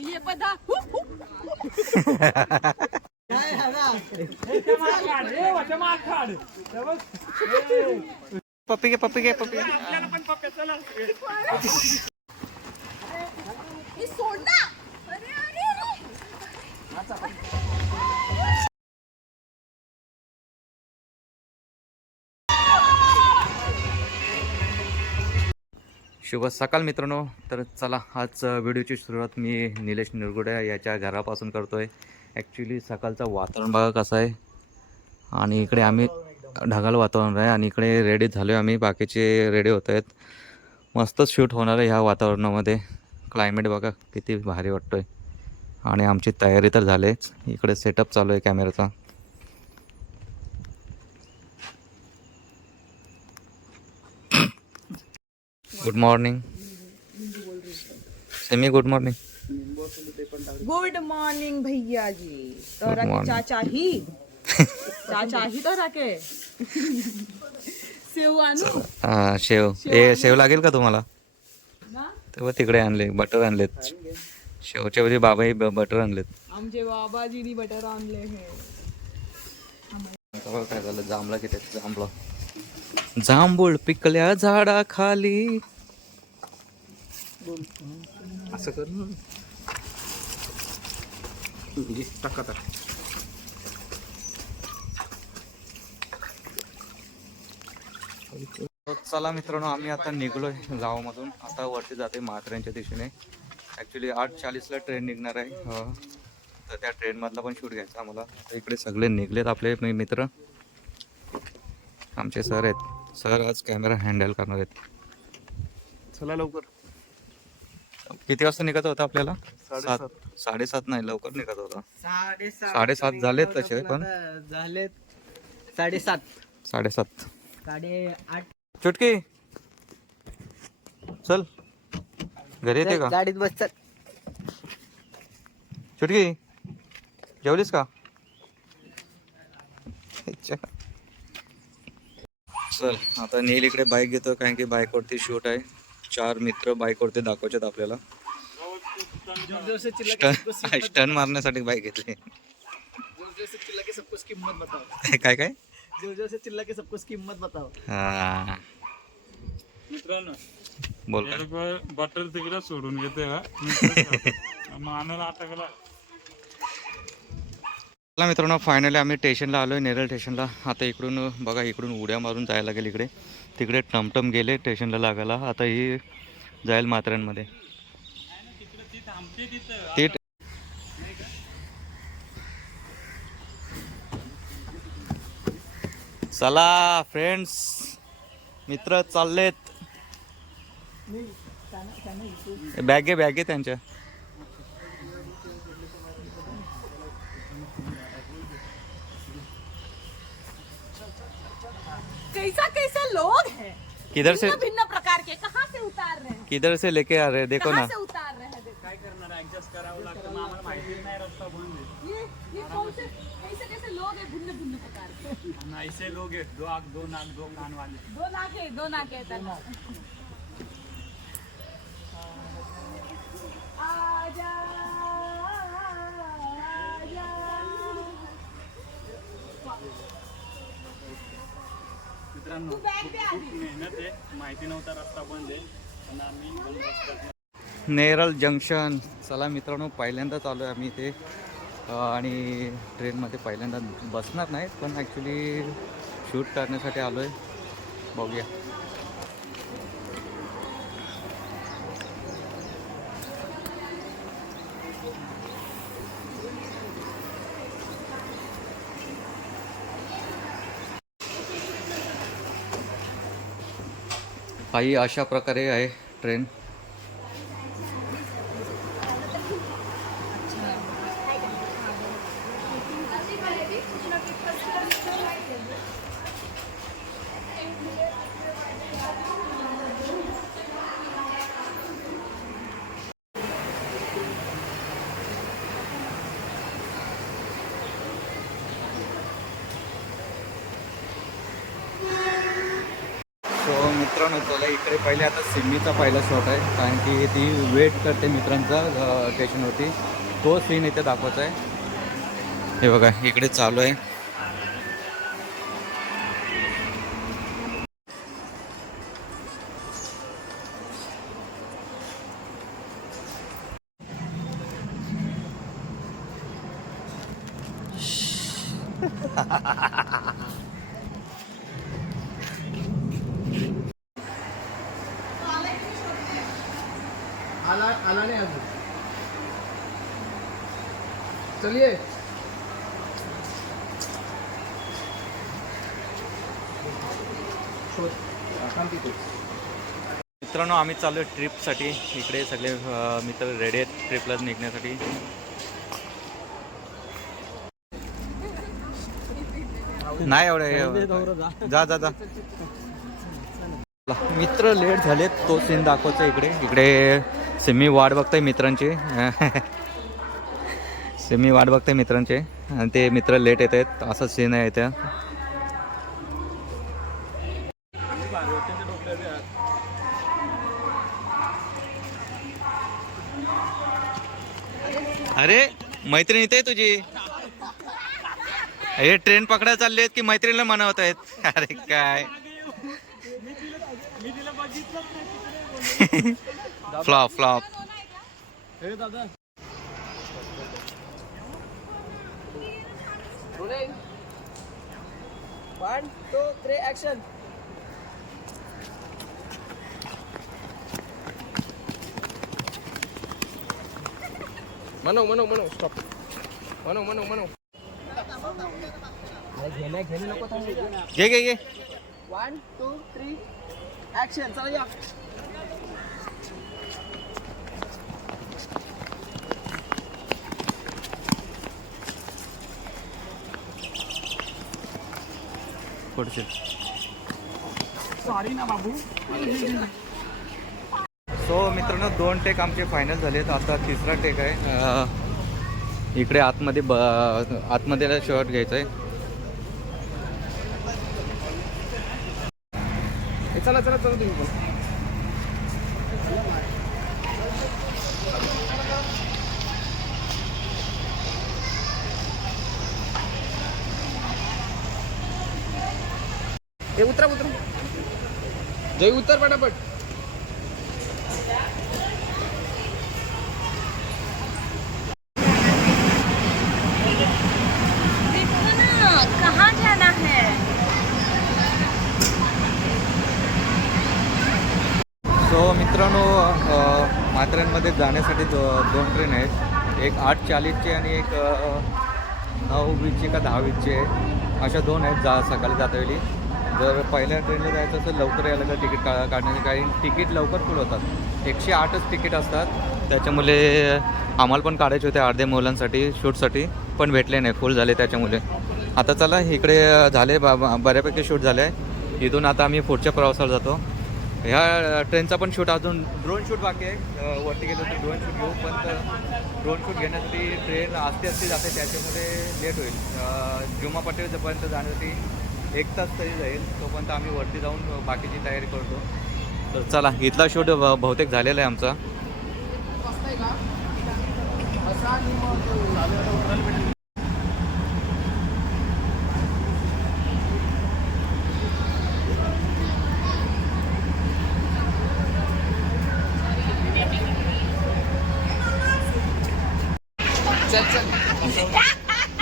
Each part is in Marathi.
ये पदा पप्पी घे पप्पी घे पप्पी सोड ना. अरे अरे शुभ सकाळ मित्रांनो. तर चला आज व्हिडिओची सुरुवात मी निलेश निरगुडे याच्या घरापासून करतोय. ॲक्च्युली सकाळचं वातावरण बघा कसं आहे आणि इकडे आम्ही ढगाळ वातावरण आहे आणि इकडे रेडी झालो आहे आम्ही. बाकीचे रेडी होत आहेत. मस्तच शूट होणार आहे ह्या वातावरणामध्ये. क्लायमेट बघा किती भारी वाटतो आहे आणि आमची तयारी तर झालीच. इकडे सेटअप चालू आहे कॅमेराचा. Good morning semi. Good morning. Good morning भैया जी. तोरा morning. के चाचा ही तोरा के सेव आणू हां शेव. शेव लागेल का तुम्हाला? ना. तेव्हा तिकडे आणले बटर आणलेत. शेवच्या ऐवजी बाबाही बटर आणलेत. आमचे बाबाजीनी बटर आणले हे. बघा काय झालं. जांभळा किती जांभळा. जांभूळ पिकल्या झाडाखाली असं कर ना. टाका टाका. चला मित्रांनो आम्ही आता निघलोय गावामधून. आता वरती जाते म्हात्र्यांच्या दिशेने. ॲक्च्युली 8:40ला ट्रेन निघणार आहे. तर त्या ट्रेनमधला पण शूट घ्यायचा आम्हाला. तर इकडे सगळे निघलेत आपले मित्र. आमचे सर आहेत. सर आज कॅमेरा हँडल करणार आहेत. चला लवकर. किती वाजता निघत होता आपल्याला? 7:30 नाही लवकर निघत होता. 7:30 झालेत तसे पण. झालेत 7:30. 7:30. 8:30 चुटकी चल घरी येते का? गाडीत बसतात. चुटकी जेवलीस का? चल आता नील इकडे बाईक घेतो कारण की बाईकवरती शूट आहे. 4 मित्र बाईकवरती दाखवायचे आपल्याला. स्टन मारण्यासाठी बाईक घेतली. काय काय चिल्ला के सबको किंमत बताओ. हा मित्रांनो बोल काय? बटर तिकडे सोडून घेते मानाला अटकला. चला मित्रांनो फायनली आम्ही स्टेशनला आलो आहे. नेरळ स्टेशनला. आता इकडून बघा इकडून उड्या मारून जायला लागेल इकडे. तिकडे टमटम गेले स्टेशनला लागायला. आता ही जाईल मात्र्यांमध्ये. ती चला फ्रेंड्स मित्र चाललेत. बॅग घे त्यांच्या. कैसा कैसे लोग हैं. किधर से भिन्न प्रकार के. कहाँ से उतार रहे हैं. किधर से लेके आ रहे देखो ना. कहाँ से उतार रहे हैं. देखो. काय करणार ऍडजस्ट करावं लागतं. आम्हाला माहिती नाही रस्ता बंद आहे. ये कौन से कैसे कैसे लोग हैं. भिन्न भिन्न प्रकार के. ऐसे लोग आहेत. दो नाक दो कान वाले. दो नाके येतात. आजा आजा. मित्रांनो तू बॅग दे आधी. खूप मेहनत आहे. माहिती नव्हता रस्ता बंद आहे पण आम्ही बंद रस्त्यात. नेरळ जंक्शन. चला मित्रांनो पहिल्यांदाच आलो आहे आम्ही इथे आणि ट्रेनमध्ये पहिल्यांदा बसणार नाही पण ॲक्च्युली शूट करण्यासाठी आलो आहे. बघूया. काही अशा प्रकारे आहे ट्रेन. मित्रांनो चला इकडे पहिले आता सिम्मीचा पहिला शॉट आहे, कारण की ती वेट करते मित्रांचा स्टेशनवरती, तो सीन इथे दाखवत आहे. हे बघा इकडे चालू आहे. आला नाही अजून. चलिए मित्रांनो आम्ही चाललो आहे ट्रिपसाठी. इकडे सगळे मित्र रेडी आहेत ट्रिपला निघण्यासाठी. नाही एवढं जा जा जा. मित्र लेट झालेत, तो सीन दाखवायचा इकडे. इकडे सिमी वाट बघताय मित्रांची. सिमी वाट बघताय मित्रांचे आणि ते मित्र लेट येत आहेत, असा सीन आहे त्या. अरे मैत्रीण इथे आहे तुझी. हे ट्रेन पकडायला चालले आहेत की मैत्रिणीला मनवत आहेत. अरे काय flop flop. One two three action. म्हणो स्टॉप. म्हणो घेणे नको थांबू. घे 1 2 3 ऍक्शन. चला या. पुढचे. सॉरी ना बाबू. सो मित्रांनो 2 टेक आमचे फायनल झालेत. आता 3रा टेक आहे. इकडे आतमध्ये शॉट घ्यायचा आहे. चला तुम्ही पण. उतरा जय उत्तर पटापट. देखो ना कहाँ जाना है. सो मित्रांनो माथेरानमध्ये जाण्यासाठी 2 ट्रेन आहेत. एक 8:40ची आणि एक 9:20ची का 10:20ची आहे. अशा 2 आहेत सकाळी जाता वेळी. जर पहिल्या ट्रेनला जायचं असेल लवकर यायला तर तिकीट काढण्याचे काही तिकीट लवकर फुल होतात. 108च तिकीट असतात. त्याच्यामुळे आम्हाला पण काढायचे होते अर्ध्या मुलांसाठी शूटसाठी, पण भेटले नाही, फुल झाले त्याच्यामुळे. आता चला इकडे झाले बऱ्यापैकी शूट झाले आहे. इथून आता आम्ही पुढच्या प्रवासाला जातो. ह्या ट्रेनचा पण शूट अजून ड्रोन शूट बाकी आहे. वरती गेलो तर ड्रोन शूट घेऊ, पण ड्रोन शूट घेण्यासाठी ट्रेन आस्ते जाते, त्याच्यामुळे लेट होईल. जुमा पटेलपर्यंत जाण्यासाठी 1 तास तरी जाईल. तोपर्यंत आम्ही वरती जाऊन बाकीची तयारी करतो. तर चला इथला शूट बहुतेक झालेला आहे आमचा.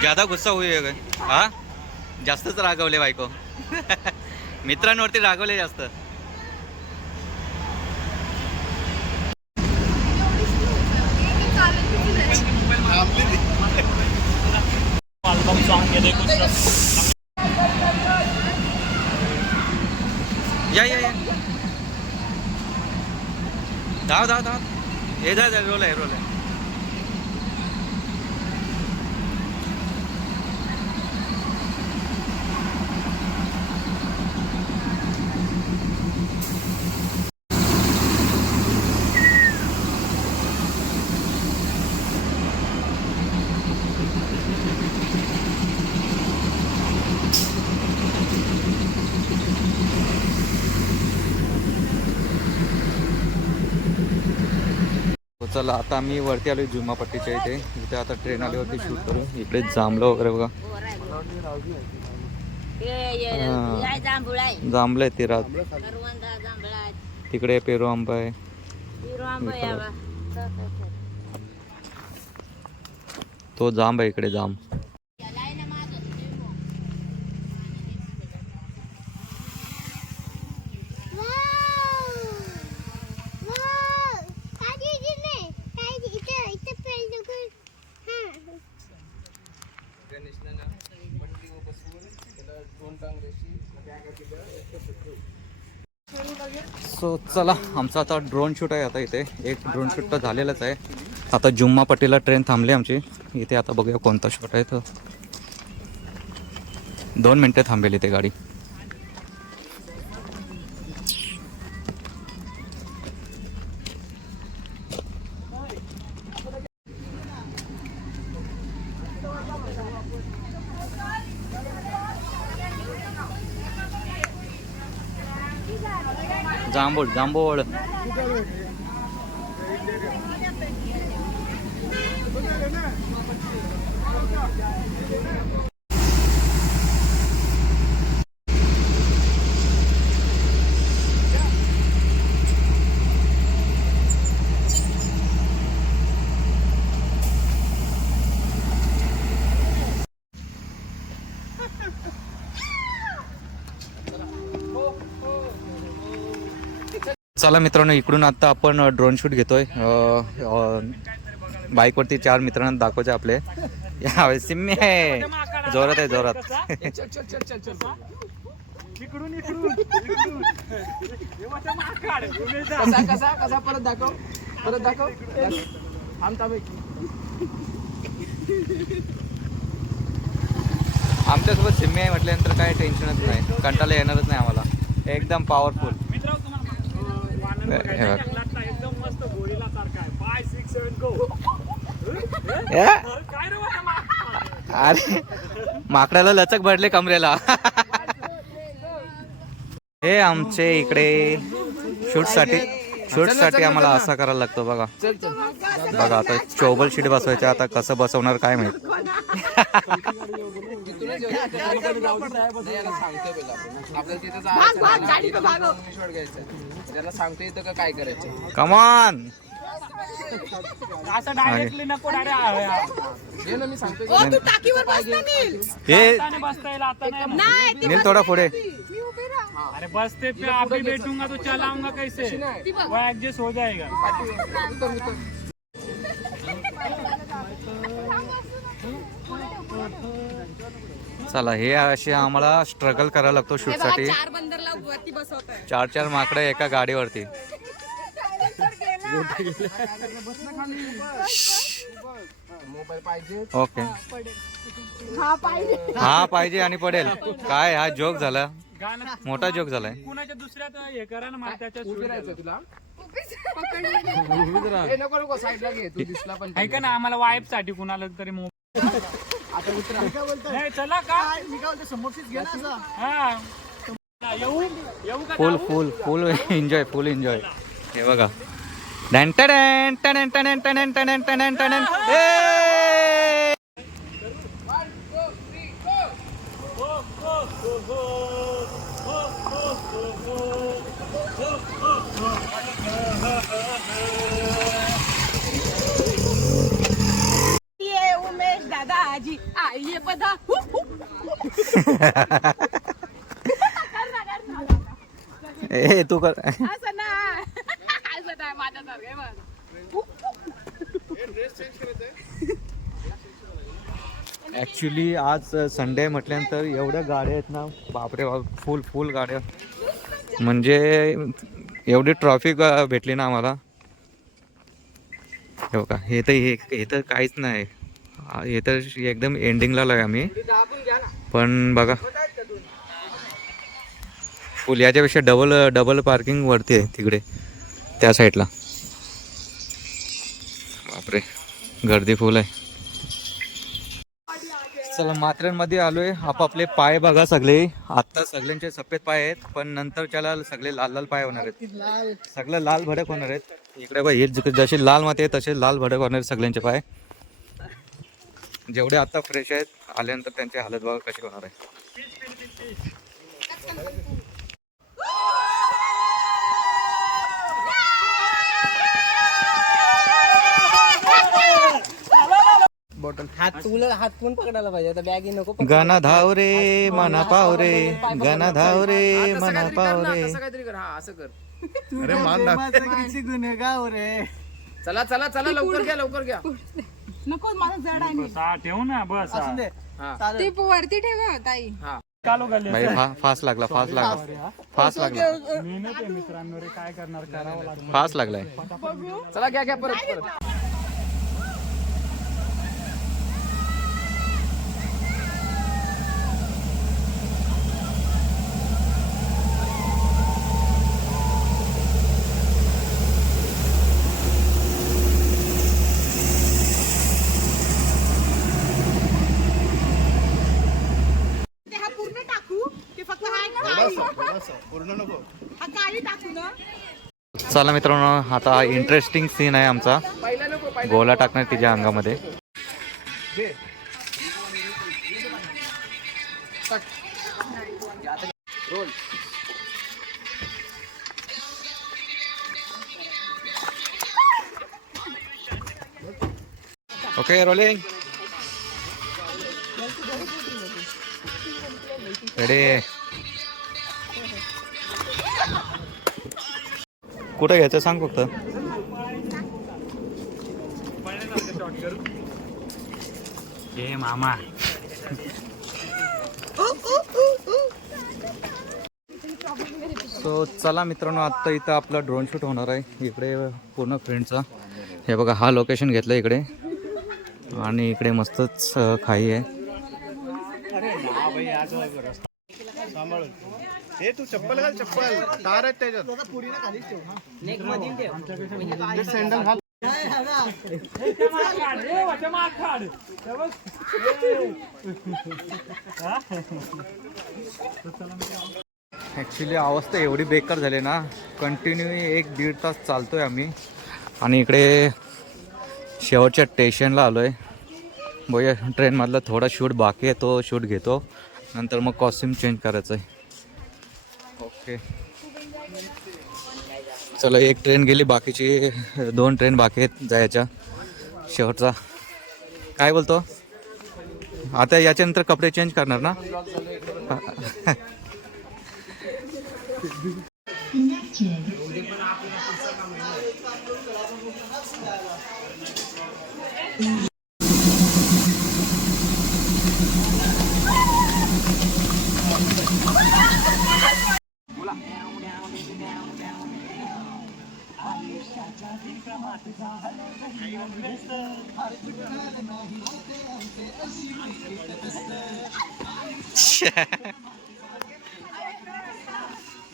ज्यादा गुस्सा हुई है हा. जास्तच रागवले बायको. मित्रांवरती रागवले जास्त. या धाव हे रोल आहे. चला आता आम्ही वरती आलो जुम्मापट्टीच्या इथे. इथे आता ट्रेन आल्यावरती शूट करू. इकडे जांभलं वगैरे बघा, जांभलं आहे तिरात. तिकडे पेरू आंबा आहे. तो जांब आहे इकडे, जांब. सो चला, आमचा आता ड्रोन शूट आहे. आता इथे एक ड्रोन शूट तर झालेलंच आहे. आता जुम्मापट्टीला ट्रेन थांबली आमची. इथे आता बघूया कोणता शूट आहे. तर 2 मिनटं थांबेल इथे गाडी. जांभूळ जांभूळ. चला मित्रांनो, इकडून आता आपण ड्रोन शूट घेतोय. बाईकवरती 4 मित्रांना दाखवायचे आपले. यावेळेस सिम्मी आहे, जोरात आहे जोरात. कसा कसा परत दाखव, परत दाखव. आमच्यासोबत सिम्मी आहे म्हटल्यानंतर काय टेन्शनच नाही, कंटाळा येणारच नाही आम्हाला. एकदम पॉवरफुल. एकदम मस्त गोळीला सारखा आहे. 5, 6, 7 गो. अरे माकडाला लचक भरले कमरेला. हे आमचे इकडे शूटसाठी आम्हाला असा करायला लागतो बघा. बघा आता चोबल शीट बसवायचे. आता कसं बसवणार काय माहित. त्याला सांगतो इथं का काय करायचं. कमान असं डायरेक्टली नको. हे ना मी सांगतो. हे बसता येईल आता नाही. नील थोडा पुढे. अरे बसते पे अभी बैठूंगा तो चलाऊंगा कैसे, वो एडजस्ट हो जाएगा. चला, हे असे आम्हाला स्ट्रगल करायला लागतो शूटसाठी. 4 बंदरला वरती बसवताय. 4 माकडे एका गाडीवरती. मोबाईल पाहिजे. ओके, हा पाहिजे आणि पडेल. काय हा जोक झाला, गाणं मोठा जोक झालाय. कुणाच्या दुसऱ्यात हे करा ना, मला त्याच्या राहायचं तुला. हे नको नको, साईडला घे. तू दिसला पण ऐका ना, आम्हाला वाईफ साठी कुणाला तरी आता उतरा. नाही चला का. हा येऊ येऊ का. Full full full enjoy, full enjoy. हे बघा, डॅन टॅन टॅन टॅन टॅन टॅन टॅन टॅन. ये उमेश दादाजी आइए पधा. ए तू कर. असं ना असं नाही माझ्यासारखं आहे बघ. ॲक्च्युली आज संडे म्हटल्यानंतर एवढ्या गाड्या आहेत ना, बापरे बाप. फुल फुल गाड्या. म्हणजे एवढी ट्रॉफिक भेटली ना आम्हाला. हो का, हे तर काहीच नाही. हे तर एकदम एंडिंगला आहे आम्ही. पण बघा, फुल याच्यापेक्षा डबल पार्किंग वरती आहे तिकडे त्या साईडला. बापरे, गर्दी फुल आहे. चला माथेरानमध्ये आलोय. आपापले पाय बघा सगळे. आता सगळ्यांचे सफेद पाय आहेत, पण नंतरच्याला सगळे लाल लाल पाय होणार आहेत. सगळं लाल भडक होणार आहेत. इकडे बघ, हे जसे लाल माती आहे तसे लाल भडक होणार आहेत सगळ्यांचे पाय. जेवढे आता फ्रेश आहेत, आल्यानंतर त्यांची हालत बघा कशी होणार आहे. बॉटल हात तुला हात कोण पकडायला पाहिजे आता बॅग नको गाना धाव रे मना पाव रे, गाना धाव रे मना पाव रे. असं काहीतरी कर. हा असं कर. अरे मान गुन्हेगाव रे. चला चला चला लवकर घ्या लवकर घ्या. नको माझं जड आहे बस हा ठेवू ना बस हा. हा ते वरती ठेवा ताई. हा कालो गल्ले भाई फास्ट लागला, फास्ट लागला, फास्ट लागला, मेहनत आहे मित्रांनो रे, काय करणार, करावं लागतं. फास्ट लागलाय. चला घ्या घ्या परत परत. हा पूर्ण टाकू की फक्त हा पूर्ण नको. हा काळी टाकू ना. चला मित्रांनो, आता इंटरेस्टिंग सीन आहे आमचा. पहिला नको पहिला गोला टाकणार तिच्या अंगामध्ये. रोल. Okay rolling. रेडी. कुठं घ्यायचं सांग फक्त. ए मामा सो चला मित्रांनो, आत्ता इथं आपला ड्रोन शूट होणार आहे. इकडे पूर्ण फ्रेंडचा. हे बघा, हा लोकेशन घेतलं इकडे, आणि इकडे मस्तच खाई आहे. सांभाळून. हे तू चप्पल घाल, चप्पल तार आहेत त्याच्यात. नेक मध्ये ठेव. सँडल घाल. ॲक्च्युली अवस्था एवढी बेकार झाली ना, कंटिन्यू 1-1.5 तास चालतोय आम्ही, आणि इकडे शेवटच्या स्टेशनला आलो आहे. बघूया, ट्रेनमधला थोडा शूट बाकी आहे, तो शूट घेतो, नंतर मग कॉस्ट्यूम चेंज करायचं आहे. ओके चला, एक ट्रेन गेली, बाकीची 2 ट्रेन बाकी आहेत जायच्या. शेवटचा काय बोलतो आता, याच्यानंतर कपडे चेंज करणार ना.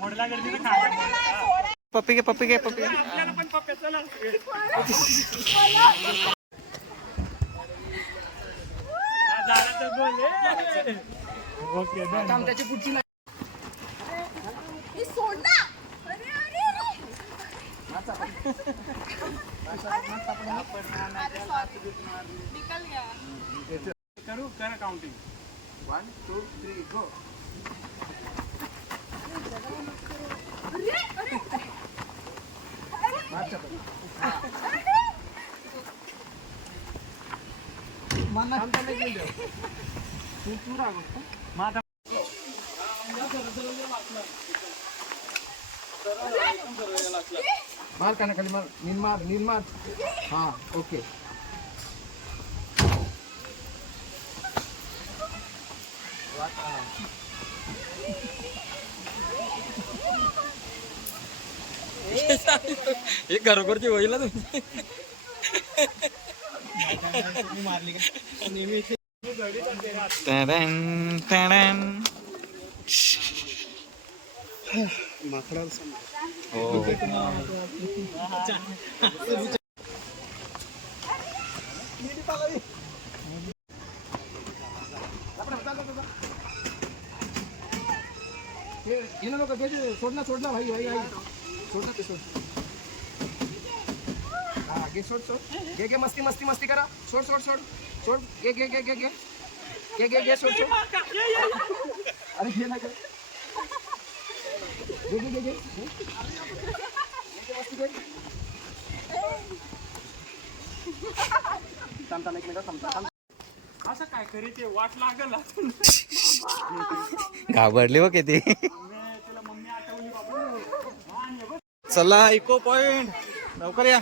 मोडला गर्दी खा पप्पी घे, पप्पी घे, पप्पी. पण पप्पे चला. झाला तर गोल. ओके थांब, त्याची पुढची नाही. हे सोड ना. अरे अरे अरे. निकल गया. करू करा काउंटिंग. 1 2 3 गो. माझा मार कानाखाली मार. निर्माण निर्माण. हा ओके. हे घरोघरची होईल ना तुम्ही. मारली का नेहमी. सोड ना भाई भाई भाई सोड ना ते सोड हा घे सोड घे मस्ती मस्ती मस्ती करा सोड घे सोड अरे घे ना घे मस्ती घे थांब एक मिनिट थांब असं काय करीत आहे? वाट लागल आता. घाबरली हो किती. तुला मम्मी आठवली बाबा. चला इको पॉइंट लवकर या.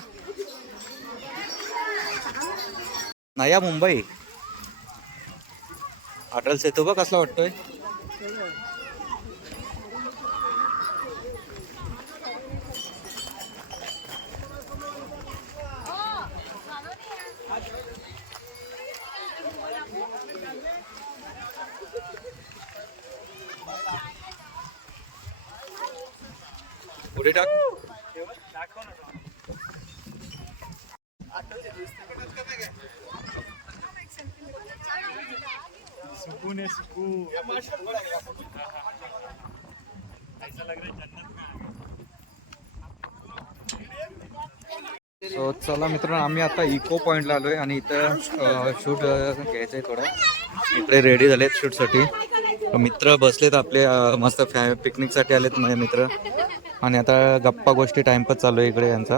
नया मुंबई अटल सेतू बघ कसला वाटतोय. पुढे टाक. सुकून आहे सुकून. ऐसा लग रहा है जन्नत में आ गए. सो चला मित्रांनो आम्ही आता इको पॉइंटला आलोय आणि इथं शूट घ्यायचंय थोडं. इकडे रेडी झालेत शूटसाठी. मित्र बसलेत आपले मस्त पिकनिकसाठी आलेत माझे मित्र. आणि आता गप्पा गोष्टी टाइमपास चालू आहे इकडे यांचा.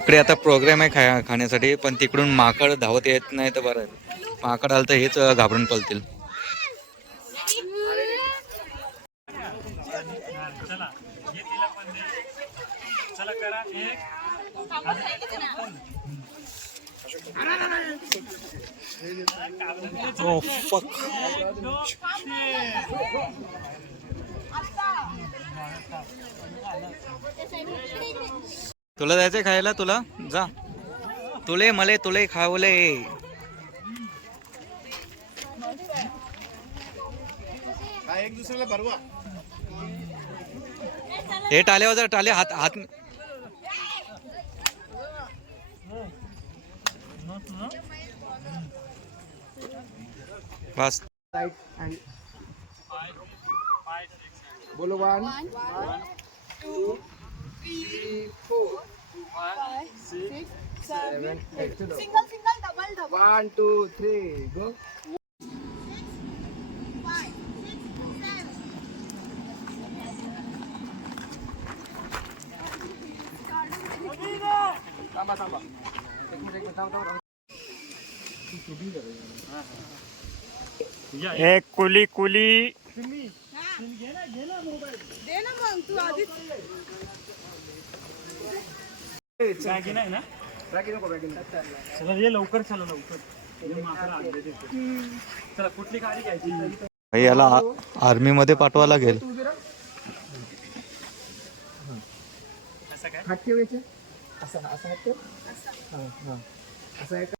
इकडे आता प्रोग्राम आहे खाण्यासाठी पण तिकडून माकड धावत येत नाही तर बरं. माकड आलं तर हेच घाबरून पळतील. चला ये तिला पण दे. चला करा एक. Oh fuck. तुला जायचंय खायला. तुला जा. तुले खावले. एक दुसऱ्याला भरवा. हे टाले वाजर टाले हात बस. बोलो 1 2 3 4 5 6 7 8 चलो सिंगल डबल 1 2 3 गो. थांबा एक मिनिट थांबा. एक कुली कुली. दे ना मग तू आधीच. बॅगी नाही ना. बॅगी नको. चला ये लवकर. चला लवकर. ये माकडं आले तिथे. चला कुठली गाडी घ्यायची. याला आर्मी मध्ये पाठवा लागेल. असं काय. हात ठेवायचे असं हात ठेव. हां असं आहे